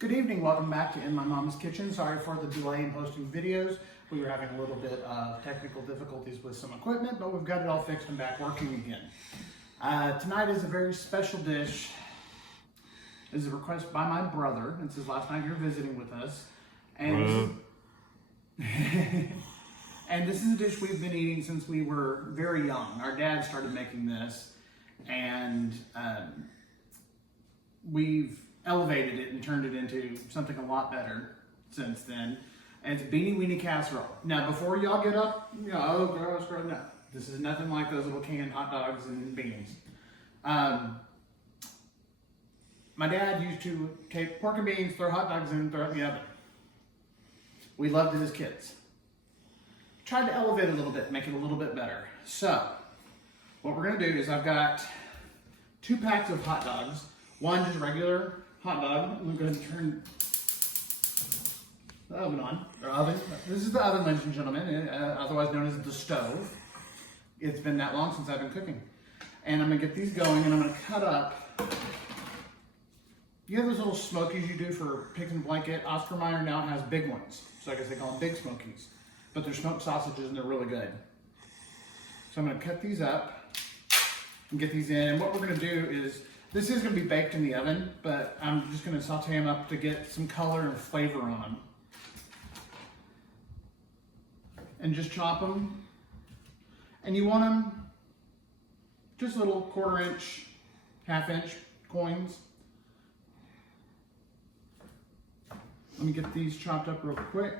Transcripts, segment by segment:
Good evening, welcome back to In My Mama's Kitchen. Sorry for the delay in posting videos. We were having a little bit of technical difficulties with some equipment, but we've got it all fixed and back working again. Tonight is a very special dish. This is a request by my brother. It's his last night here visiting with us. And, and this is a dish we've been eating since we were very young. Our dad started making this, and we've elevated it and turned it into something a lot better since then. And it's Beanie Weenie Casserole. Now, before y'all get up, oh, gross, no. This is nothing like those little canned hot dogs and beans. My dad used to take pork and beans, throw hot dogs in, and throw it in the oven. We loved it as kids. Tried to elevate it a little bit, make it a little bit better. So, what we're gonna do is I've got 2 packs of hot dogs. One just regular hot dog. I'm going to turn the oven on. Or oven. This is the oven, ladies and gentlemen, otherwise known as the stove. It's been that long since I've been cooking. And I'm going to get these going, and I'm going to cut up. You have those little smokies you do for pigs and blanket. Oscar Meyer now has big ones. So I guess they call them big smokies. But they're smoked sausages, and they're really good. So I'm going to cut these up and get these in. And what we're going to do is, this is going to be baked in the oven, but I'm just going to saute them up to get some color and flavor on them. And just chop them. And you want them just little 1/4 inch, 1/2 inch coins. Let me get these chopped up real quick.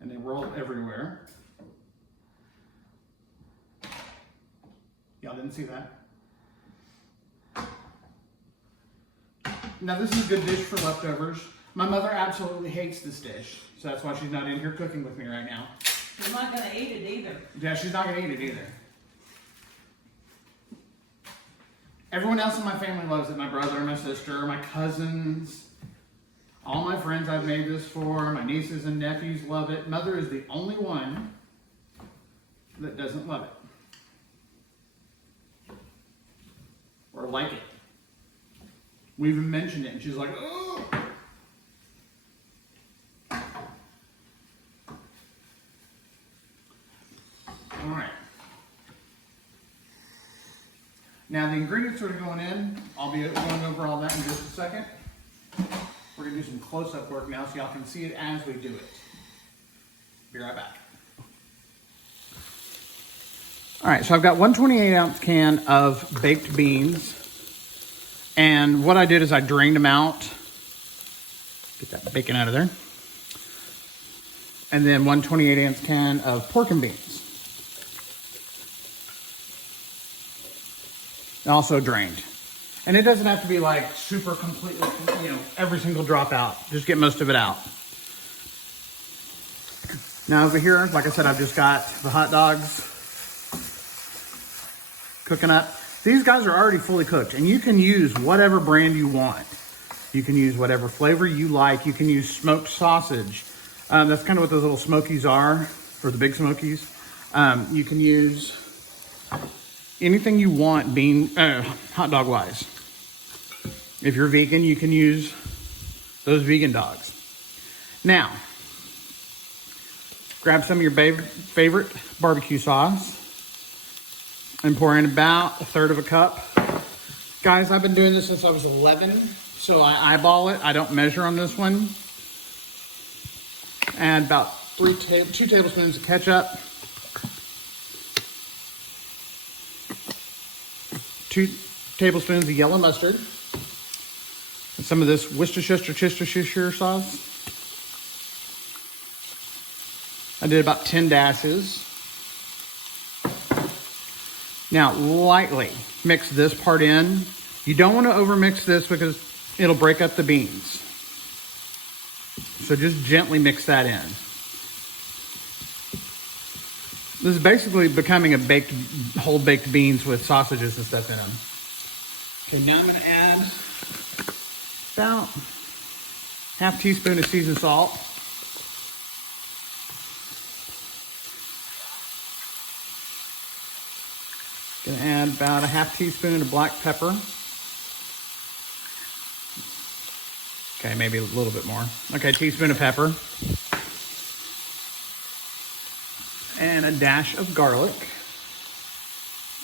And they roll everywhere. Y'all didn't see that? Now this is a good dish for leftovers. My mother absolutely hates this dish, so that's why she's not in here cooking with me right now. She's not going to eat it either. Yeah, she's not going to eat it either. Everyone else in my family loves it. My brother, my sister, my cousins, all my friends I've made this for, my nieces and nephews love it. Mother is the only one that doesn't love it. Or like it. We even mentioned it, and she's like, oh! All right. Now the ingredients that are going in, I'll be going over all that in just a second. We're gonna do some close-up work now so y'all can see it as we do it. Be right back. All right, so I've got 1 28-ounce can of baked beans. And what I did is I drained them out. Get that bacon out of there. And then 1 28-ounce can of pork and beans. Also drained. And it doesn't have to be like super completely, every single drop out. Just get most of it out. Now over here, like I said, I've just got the hot dogs cooking up. These guys are already fully cooked, and you can use whatever brand you want. You can use whatever flavor you like. You can use smoked sausage. That's kind of what those little smokies are, for the big smokies. You can use anything you want hot dog wise. If you're vegan, you can use those vegan dogs. Now, grab some of your favorite barbecue sauce and pour in about 1/3 cup. Guys, I've been doing this since I was 11, so I eyeball it. I don't measure on this one. And about 2 tablespoons of ketchup. 2 tablespoons of yellow mustard. And some of this Worcestershire sauce. I did about 10 dashes. Now, lightly mix this part in. You don't want to overmix this because it'll break up the beans. So just gently mix that in. This is basically becoming a whole baked beans with sausages and stuff in them. Okay, now I'm going to add about 1/2 teaspoon of seasoned salt. Gonna add about 1/2 teaspoon of black pepper. Okay, maybe a little bit more. Okay, teaspoon of pepper. And a dash of garlic.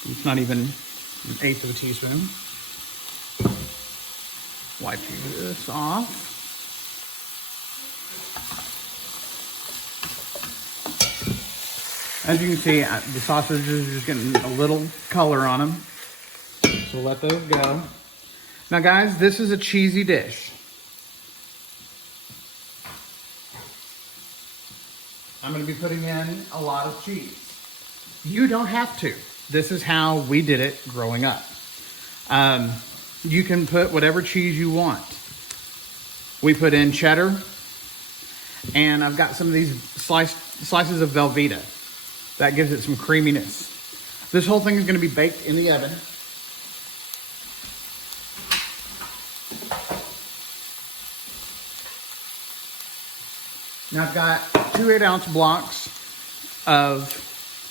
It's not even 1/8 of a teaspoon. Wipe this off. As you can see, the sausages are just getting a little color on them. So let those go. Now guys, this is a cheesy dish. I'm going to be putting in a lot of cheese. You don't have to. This is how we did it growing up. You can put whatever cheese you want. We put in cheddar, and I've got some of these slices of velveeta. That gives it some creaminess. This whole thing is going to be baked in the oven. Now I've got 2 8-ounce blocks of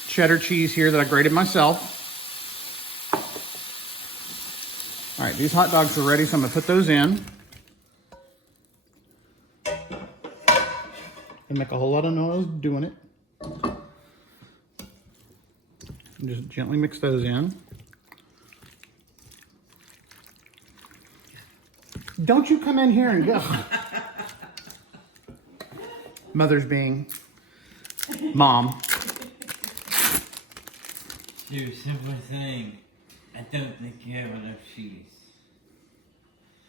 cheddar cheese here that I grated myself. All right, these hot dogs are ready, so I'm gonna put those in. And make a whole lot of noise doing it. And just gently mix those in. Don't you come in here and go. Mother's being mom. Your simple thing. I don't think you have enough cheese.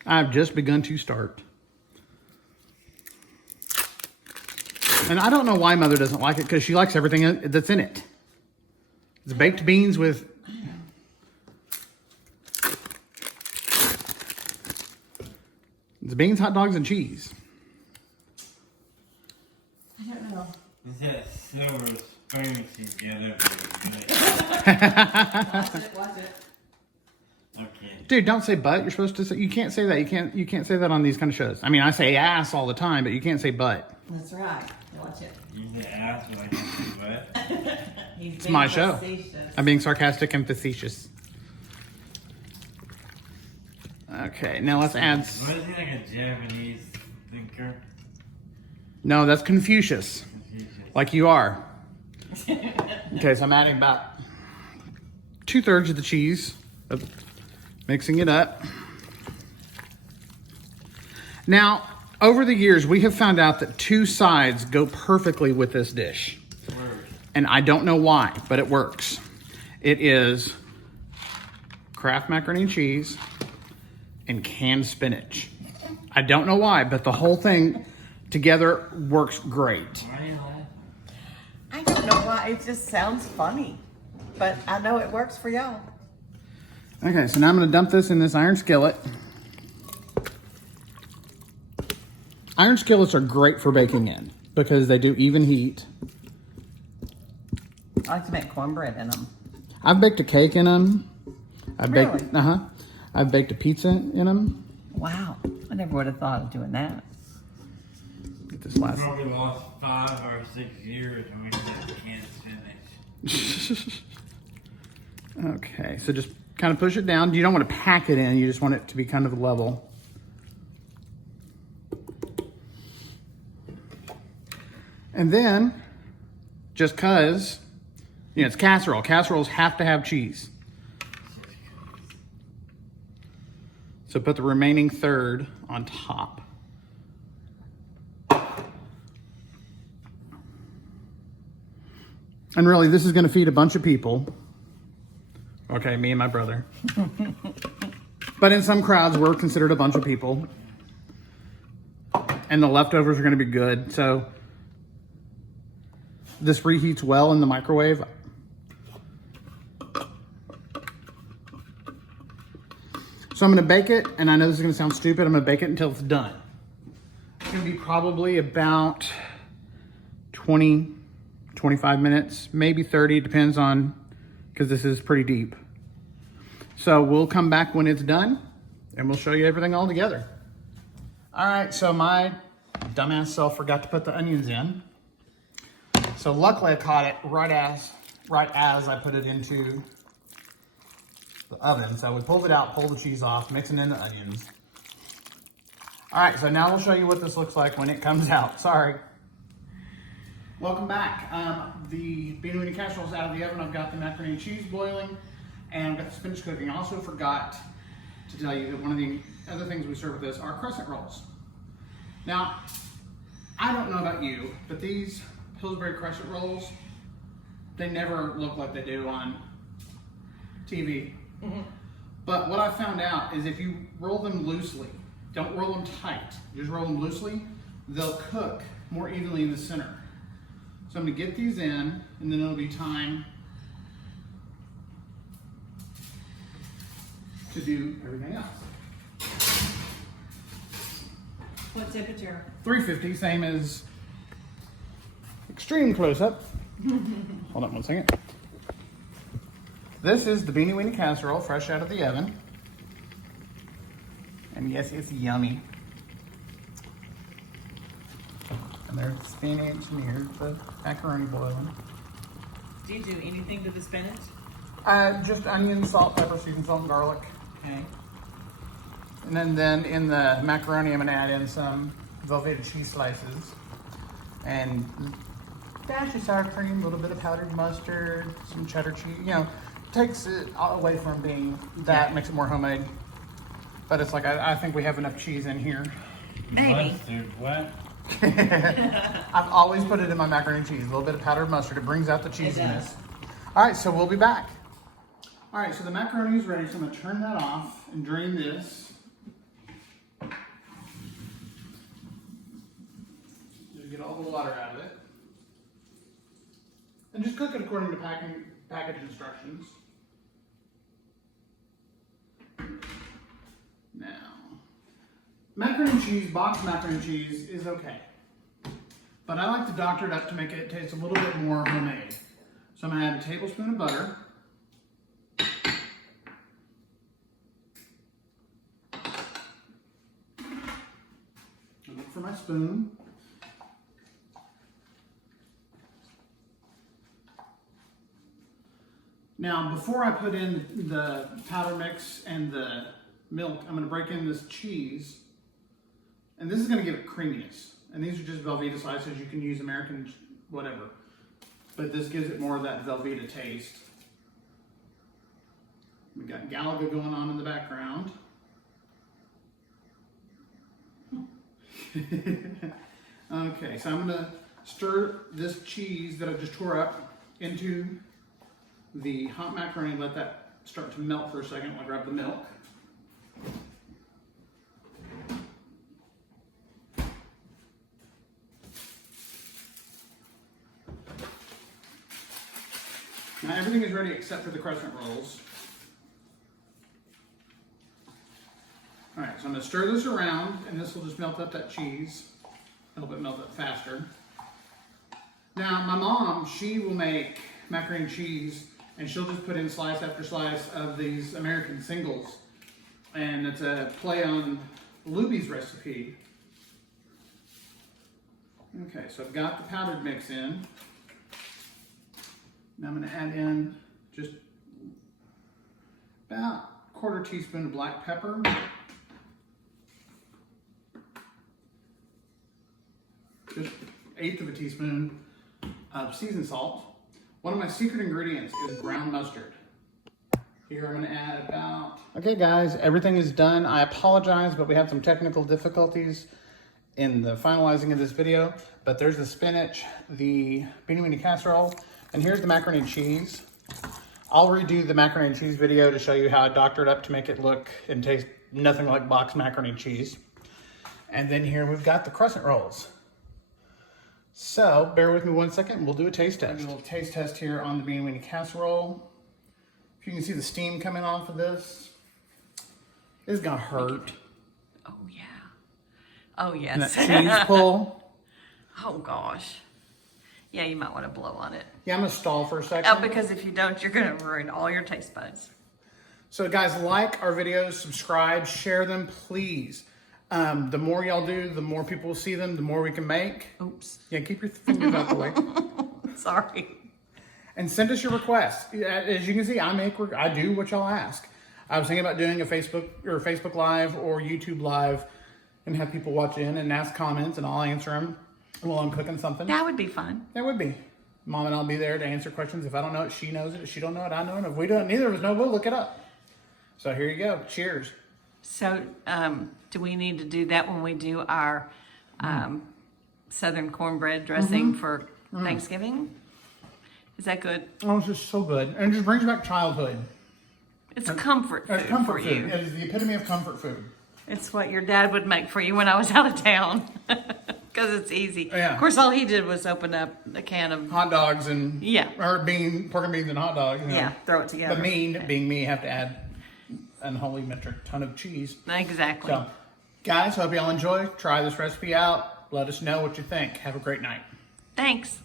I've just begun to start. And I don't know why Mother doesn't like it, because she likes everything that's in it. It's baked beans with... It's beans, hot dogs, and cheese. I don't know. Is that silver spoon together? Watch it. Okay. Dude, don't say butt. You're supposed to say... You can't say that. You can't say that on these kind of shows. I mean, I say ass all the time, but you can't say butt. That's right. Watch it. You say ass when I can say butt? It's my show. I'm being sarcastic and facetious. Okay, now let's add... Was he like a Japanese thinker? No, that's Confucius. Like you are. Okay, so I'm adding about 2/3 of the cheese. Mixing it up. Now, over the years, we have found out that 2 sides go perfectly with this dish. And I don't know why, but it works. It is Kraft macaroni and cheese and canned spinach. I don't know why, but the whole thing together works great. Why are you laughing? I don't know why. It just sounds funny. But I know it works for y'all. Okay, so now I'm going to dump this in this iron skillet. Iron skillets are great for baking in because they do even heat. I like to make cornbread in them. I've baked a cake in them. I've Really? baked, I've baked a pizza in them. Wow. I never would have thought of doing that. Get this last. Probably lost 5 or 6 years when that can't finish. Okay, so just kind of push it down. You don't want to pack it in. You just want it to be kind of level. And then, just cause, it's casserole. Casseroles have to have cheese. So put the remaining 1/3 on top. And really, this is going to feed a bunch of people. Okay, me and my brother. But in some crowds, we're considered a bunch of people. And the leftovers are going to be good. So this reheats well in the microwave. So I'm going to bake it, and I know this is going to sound stupid. I'm going to bake it until it's done. It's going to be probably about 20, 25 minutes, maybe 30, depends on, because this is pretty deep. So we'll come back when it's done, and we'll show you everything all together. All right, so my dumbass self forgot to put the onions in. So luckily I caught it right as I put it into the oven. So we pulled it out, pulled the cheese off, mixing in the onions. All right, so now we'll show you what this looks like when it comes out. Sorry. Welcome back. The Beanie Weenie Casserole is out of the oven. I've got the macaroni and cheese boiling, and I've got the spinach cooking. I also forgot to tell you that one of the other things we serve with this are crescent rolls. Now, I don't know about you, but these Pillsbury crescent rolls, they never look like they do on TV. But what I found out is if you roll them loosely, don't roll them tight, just roll them loosely, they'll cook more evenly in the center. So I'm gonna get these in, and then it'll be time to do everything else. What temperature? 350, same as extreme close-up. Hold on one second. This is the Beanie Weenie Casserole, fresh out of the oven. And yes, it's yummy. And there's the spinach, and here's the macaroni boiling. Do you do anything to the spinach? Just onion, salt, pepper, seasoned salt, and garlic. Okay. And then in the macaroni, I'm gonna add in some velveeta cheese slices. And dash of sour cream, a little bit of powdered mustard, some cheddar cheese. You know, takes it away from being that, makes it more homemade. But it's like, I think we have enough cheese in here. Maybe. Mustard, what? I've always put it in my macaroni and cheese, a little bit of powdered mustard. It brings out the cheesiness. All right, so we'll be back. All right, so the macaroni is ready, so I'm gonna turn that off and drain this. Just get all the water out of it. And just cook it according to package instructions. Now, macaroni and cheese, boxed macaroni and cheese is okay. But I like to doctor it up to make it taste a little bit more homemade. So I'm gonna add a tablespoon of butter. I look for my spoon. Now, before I put in the powder mix and the milk, I'm gonna break in this cheese, and this is gonna give it creaminess. And these are just Velveeta slices. You can use American, whatever. But this gives it more of that Velveeta taste. We got Galaga going on in the background. Okay, so I'm gonna stir this cheese that I just tore up into the hot macaroni and let that start to melt for a second while I grab the milk. Now everything is ready except for the crescent rolls. All right, so I'm gonna stir this around and this will just melt up that cheese. Help it melt up faster. Now my mom, she will make macaroni and cheese and she'll just put in slice after slice of these American singles. And it's a play on Luby's recipe. Okay, so I've got the powdered mix in. Now I'm gonna add in just about a quarter teaspoon of black pepper. Just 1/8 of a teaspoon of seasoned salt. One of my secret ingredients is brown mustard. Here I'm gonna add about... Okay guys, everything is done. I apologize, but we had some technical difficulties in the finalizing of this video. But there's the spinach, the Beanie Weenie Casserole, and here's the macaroni and cheese. I'll redo the macaroni and cheese video to show you how I doctored up to make it look and taste nothing like boxed macaroni and cheese. And then here we've got the crescent rolls. So, bear with me one second and we'll do a taste test. Do a little taste test here on the Beanie Weenie Casserole. If you can see the steam coming off of this, it's gonna hurt. Oh, yeah. Oh, yes. And that cheese pull. Oh, gosh. Yeah, you might want to blow on it. Yeah, I'm gonna stall for a second. Oh, because if you don't, you're going to ruin all your taste buds. So guys, like our videos, subscribe, share them, please. The more y'all do, the more people will see them, the more we can make. Oops. Yeah, keep your fingers out the way. Sorry. And send us your requests. As you can see, I do what y'all ask. I was thinking about doing a Facebook Live or YouTube Live and have people watch in and ask comments, and I'll answer them while I'm cooking something. That would be fun. That would be. Mom and I'll be there to answer questions. If I don't know it, she knows it. If she don't know it, I know it. If we don't, neither of us know, we'll look it up. So here you go. Cheers. So, do we need to do that when we do our southern cornbread dressing for Thanksgiving? Is that good? Oh, it's just so good. And it just brings back childhood. It's comfort food It's comfort for food. you. It is the epitome of comfort food. It's what your dad would make for you when I was out of town. Because it's easy. Yeah. Of course, all he did was open up a can of... Hot dogs and... Yeah. Or pork and beans and hot dogs. You know. Yeah, throw it together. The mean, being me, have to add an unholy metric ton of cheese. Exactly. So, guys, hope y'all enjoy. Try this recipe out. Let us know what you think. Have a great night. Thanks.